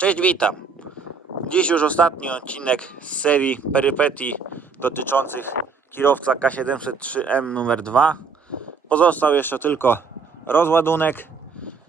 Cześć, witam. Dziś już ostatni odcinek z serii perypetii dotyczących kierowca K703M numer 2. Pozostał jeszcze tylko rozładunek.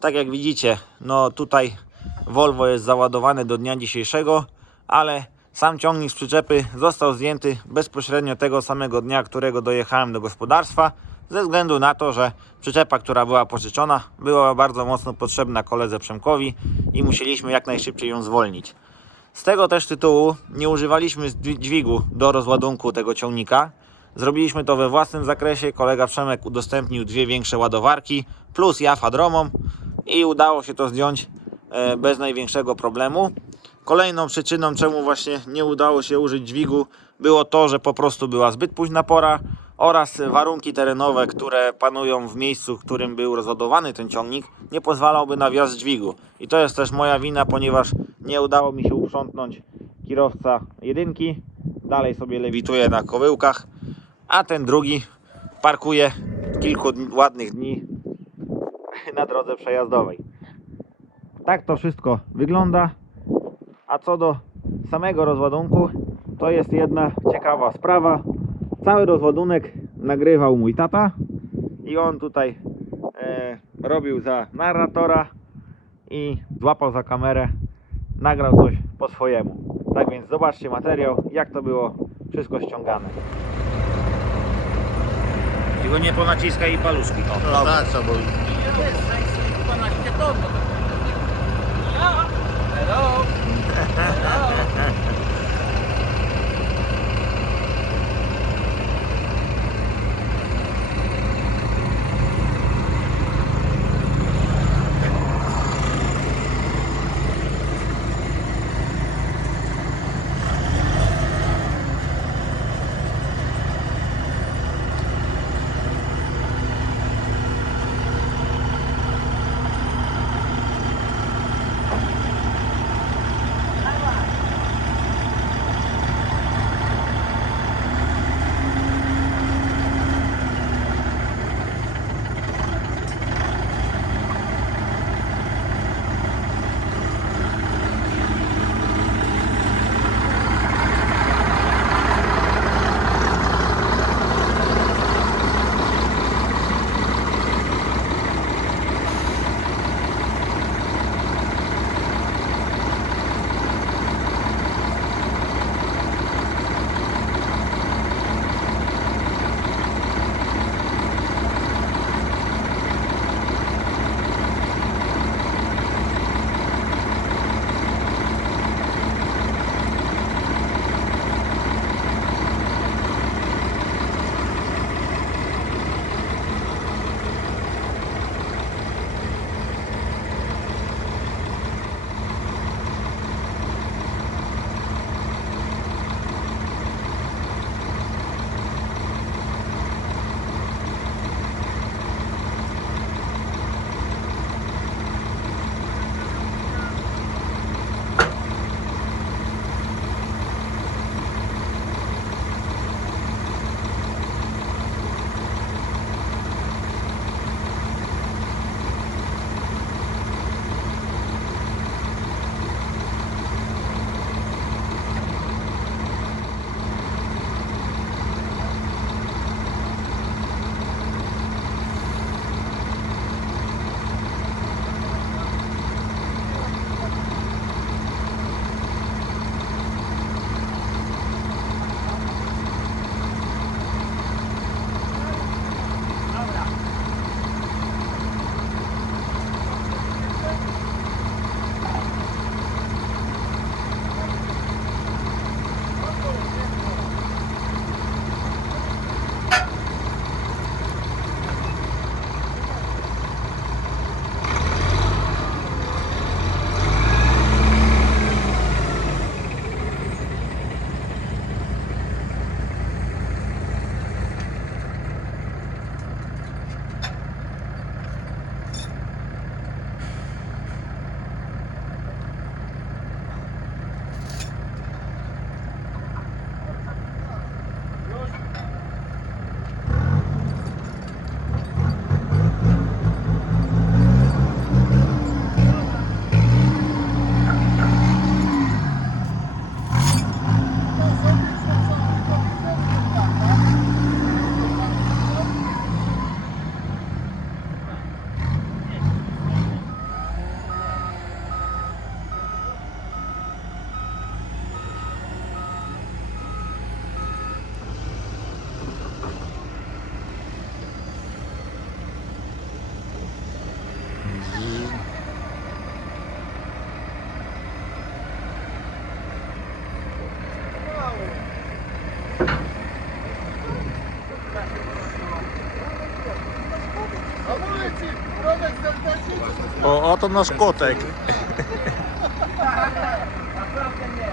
Tak jak widzicie, no tutaj Volvo jest załadowane do dnia dzisiejszego, ale sam ciągnik z przyczepy został zdjęty bezpośrednio tego samego dnia, którego dojechałem do gospodarstwa, ze względu na to, że przyczepa, która była pożyczona, była bardzo mocno potrzebna koledze Przemkowi i musieliśmy jak najszybciej ją zwolnić. Z tego też tytułu nie używaliśmy dźwi- dźwigu do rozładunku tego ciągnika. Zrobiliśmy to we własnym zakresie. Kolega Przemek udostępnił dwie większe ładowarki plus ja fadromą i udało się to zdjąć e, bez największego problemu. Kolejną przyczyną, czemu właśnie nie udało się użyć dźwigu, było to, że po prostu była zbyt późna pora oraz warunki terenowe, które panują w miejscu, w którym był rozładowany ten ciągnik, nie pozwalałby na wjazd dźwigu. I to jest też moja wina, ponieważ nie udało mi się uprzątnąć kierowca jedynki. Dalej sobie lewituje na kowyłkach, a ten drugi parkuje kilku ładnych dni na drodze przejazdowej. Tak to wszystko wygląda. A co do samego rozładunku, to jest jedna ciekawa sprawa. Cały rozładunek nagrywał mój tata i on tutaj e, robił za narratora i złapał za kamerę, nagrał coś po swojemu. Tak więc zobaczcie materiał, jak to było wszystko ściągane. Tylko nie ponaciskaj i paluszki. O, No tak, co, bo Ile jest 612 ton? no to- Ja? Hello? Hello? Ha ha ha ha! O, to nasz kotek. Naprawdę nie.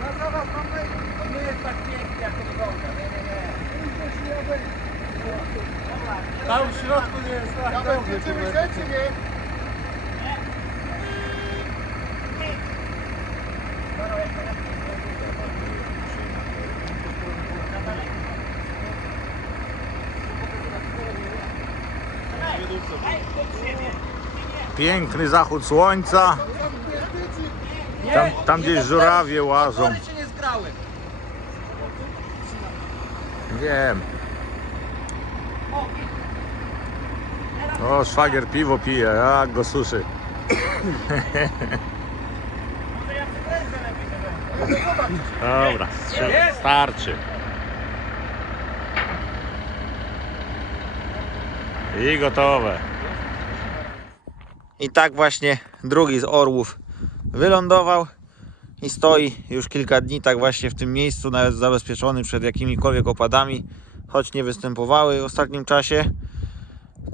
No zobacz, mamy, to nie jest tak pięknie jak to wygląda. Nie, nie, nie. Tam w środku nie jest tak dobrze. czy nie? Piękny zachód słońca. Tam, tam gdzieś żurawie zgrałem. Wiem. O, szwagier piwo pije, jak go suszy. Dobra, starczy. I gotowe. I tak właśnie drugi z orłów wylądował i stoi już kilka dni tak właśnie w tym miejscu, nawet zabezpieczony przed jakimikolwiek opadami, choć nie występowały w ostatnim czasie.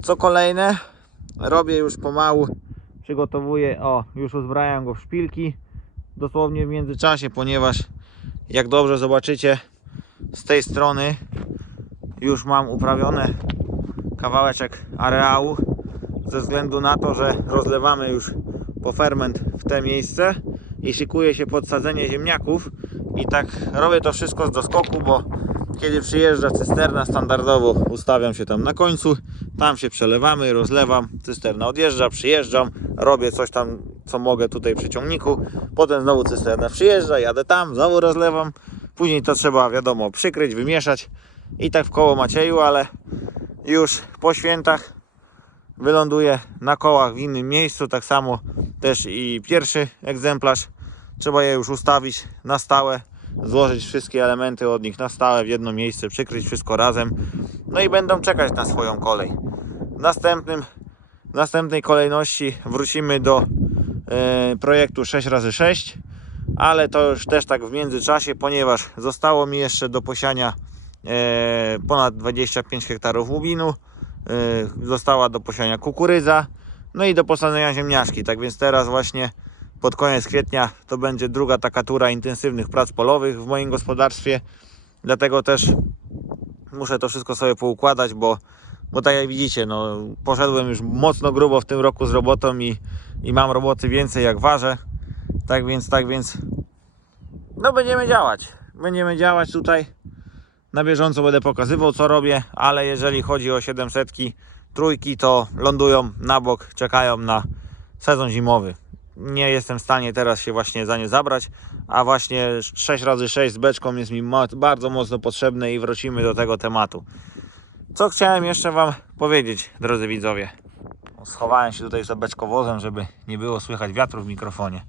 Co kolejne, robię już pomału, przygotowuję, o, już uzbrajam go w szpilki, dosłownie w międzyczasie, ponieważ jak dobrze zobaczycie z tej strony już mam uprawione kawałeczek areału ze względu na to, że rozlewamy już po ferment w te miejsce i szykuje się podsadzenie ziemniaków. I tak robię to wszystko z doskoku, bo kiedy przyjeżdża cysterna standardowo ustawiam się tam na końcu, tam się przelewamy, rozlewam, cysterna odjeżdża, przyjeżdżam, robię coś tam co mogę tutaj przy ciągniku, potem znowu cysterna przyjeżdża, jadę tam, znowu rozlewam, później to trzeba wiadomo przykryć, wymieszać. I tak w koło Macieju, ale już po świętach wyląduje na kołach w innym miejscu, tak samo też i pierwszy egzemplarz. Trzeba je już ustawić na stałe, złożyć wszystkie elementy od nich na stałe w jedno miejsce, przykryć wszystko razem. No i będą czekać na swoją kolej. W następnym, w następnej kolejności wrócimy do e, projektu 6x6, ale to już też tak w międzyczasie, ponieważ zostało mi jeszcze do posiania e, ponad 25 hektarów łubinu. E, została do posiania kukurydza, no i do posadzenia ziemniaczki. Tak więc teraz właśnie pod koniec kwietnia to będzie druga taka tura intensywnych prac polowych w moim gospodarstwie. Dlatego też muszę to wszystko sobie poukładać, bo, bo tak jak widzicie, no, poszedłem już mocno grubo w tym roku z robotą i, i mam roboty więcej jak ważę. Tak więc, tak więc, no będziemy działać. Będziemy działać tutaj. Na bieżąco będę pokazywał co robię, ale jeżeli chodzi o 700 trójki, to lądują na bok, czekają na sezon zimowy. Nie jestem w stanie teraz się właśnie za nie zabrać, a właśnie 6x6 z beczką jest mi bardzo mocno potrzebne i wrócimy do tego tematu. Co chciałem jeszcze Wam powiedzieć, drodzy widzowie? Schowałem się tutaj za beczkowozem, żeby nie było słychać wiatru w mikrofonie.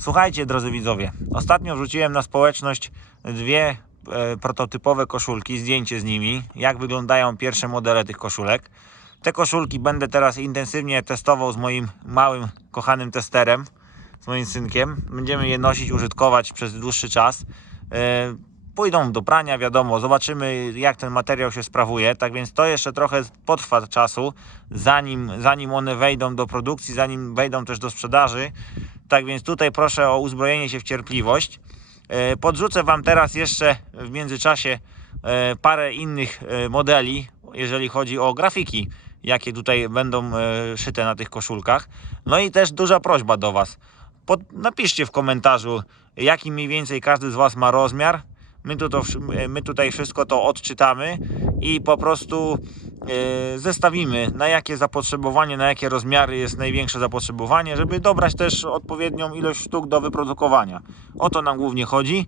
Słuchajcie, drodzy widzowie, ostatnio wrzuciłem na społeczność dwie prototypowe koszulki, zdjęcie z nimi, jak wyglądają pierwsze modele tych koszulek. Te koszulki będę teraz intensywnie testował z moim małym, kochanym testerem, z moim synkiem. Będziemy je nosić, użytkować przez dłuższy czas. E, Pójdą do prania, wiadomo, zobaczymy jak ten materiał się sprawuje. Tak więc to jeszcze trochę potrwa czasu, zanim, zanim one wejdą do produkcji, zanim wejdą też do sprzedaży. Tak więc tutaj proszę o uzbrojenie się w cierpliwość. E, Podrzucę Wam teraz jeszcze w międzyczasie e, parę innych e, modeli, jeżeli chodzi o grafiki, jakie tutaj będą szyte na tych koszulkach. No i też duża prośba do Was. Pod, napiszcie w komentarzu, jaki mniej więcej każdy z Was ma rozmiar. My, tu to, my tutaj wszystko to odczytamy i po prostu zestawimy, na jakie zapotrzebowanie, na jakie rozmiary jest największe zapotrzebowanie, żeby dobrać też odpowiednią ilość sztuk do wyprodukowania. O to nam głównie chodzi.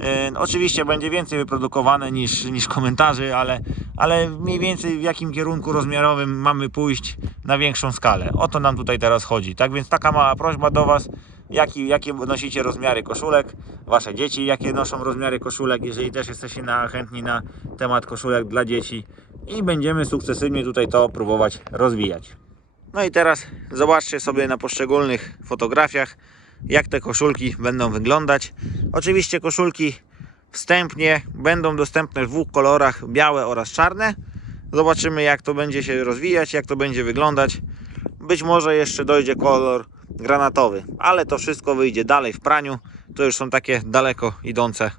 E, oczywiście będzie więcej wyprodukowane niż, niż komentarzy, ale, ale mniej więcej w jakim kierunku rozmiarowym mamy pójść na większą skalę. O to nam tutaj teraz chodzi. Tak więc taka mała prośba do Was. Jaki, jakie nosicie rozmiary koszulek, wasze dzieci jakie noszą rozmiary koszulek, jeżeli też jesteście na, chętni na temat koszulek dla dzieci i będziemy sukcesywnie tutaj to próbować rozwijać. No i teraz zobaczcie sobie na poszczególnych fotografiach, jak te koszulki będą wyglądać. Oczywiście koszulki wstępnie będą dostępne w dwóch kolorach, białe oraz czarne. Zobaczymy jak to będzie się rozwijać, jak to będzie wyglądać. być może jeszcze dojdzie kolor granatowy, ale to wszystko wyjdzie dalej w praniu. To już są takie daleko idące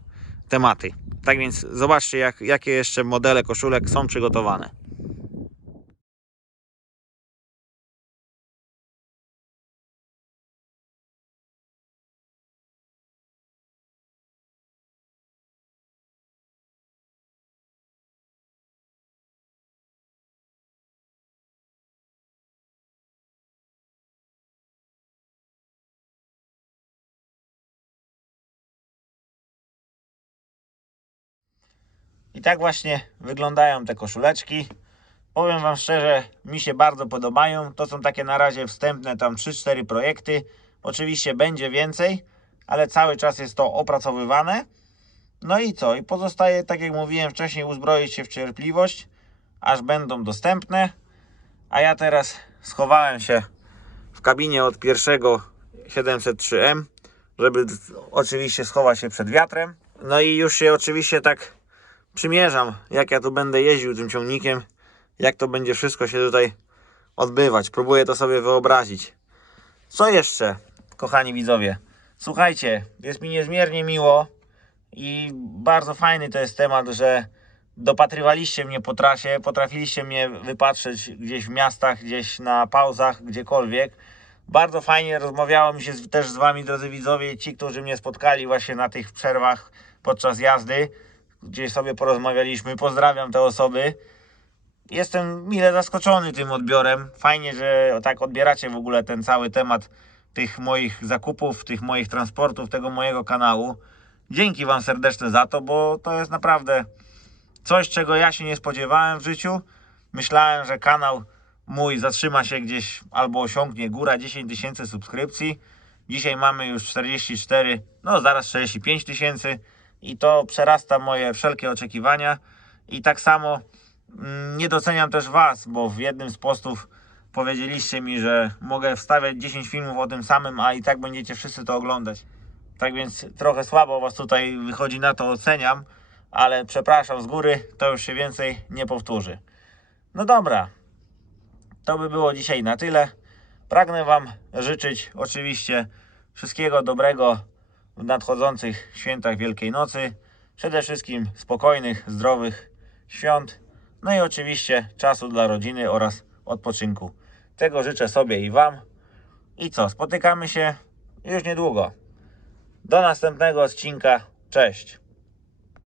tematy. Tak więc zobaczcie, jak, jakie jeszcze modele koszulek są przygotowane. I tak właśnie wyglądają te koszuleczki. Powiem Wam szczerze, mi się bardzo podobają. To są takie na razie wstępne tam 3-4 projekty. Oczywiście będzie więcej, ale cały czas jest to opracowywane. No i co? I pozostaje, tak jak mówiłem wcześniej, uzbroić się w cierpliwość, aż będą dostępne. A ja teraz schowałem się w kabinie od pierwszego 703M, żeby oczywiście schować się przed wiatrem. No i już się oczywiście tak przymierzam, jak ja tu będę jeździł tym ciągnikiem, jak to będzie wszystko się tutaj odbywać. Próbuję to sobie wyobrazić. Co jeszcze, kochani widzowie? Słuchajcie, jest mi niezmiernie miło i bardzo fajny to jest temat, że dopatrywaliście mnie po trasie, potrafiliście mnie wypatrzeć gdzieś w miastach, gdzieś na pauzach, gdziekolwiek. Bardzo fajnie rozmawiało mi się też z Wami, drodzy widzowie, ci, którzy mnie spotkali właśnie na tych przerwach podczas jazdy gdzie sobie porozmawialiśmy. Pozdrawiam te osoby. Jestem mile zaskoczony tym odbiorem. Fajnie, że tak odbieracie w ogóle ten cały temat tych moich zakupów, tych moich transportów, tego mojego kanału. Dzięki Wam serdeczne za to, bo to jest naprawdę coś, czego ja się nie spodziewałem w życiu. Myślałem, że kanał mój zatrzyma się gdzieś albo osiągnie góra 10 tysięcy subskrypcji. Dzisiaj mamy już 44, no zaraz 45 tysięcy i to przerasta moje wszelkie oczekiwania. I tak samo mm, nie doceniam też Was, bo w jednym z postów powiedzieliście mi, że mogę wstawiać 10 filmów o tym samym, a i tak będziecie wszyscy to oglądać. Tak więc trochę słabo Was tutaj wychodzi na to, oceniam, ale przepraszam z góry, to już się więcej nie powtórzy. No dobra, to by było dzisiaj na tyle. Pragnę Wam życzyć oczywiście wszystkiego dobrego w nadchodzących świętach Wielkiej Nocy. Przede wszystkim spokojnych, zdrowych świąt. No i oczywiście czasu dla rodziny oraz odpoczynku. Tego życzę sobie i Wam. I co? Spotykamy się już niedługo. Do następnego odcinka. Cześć.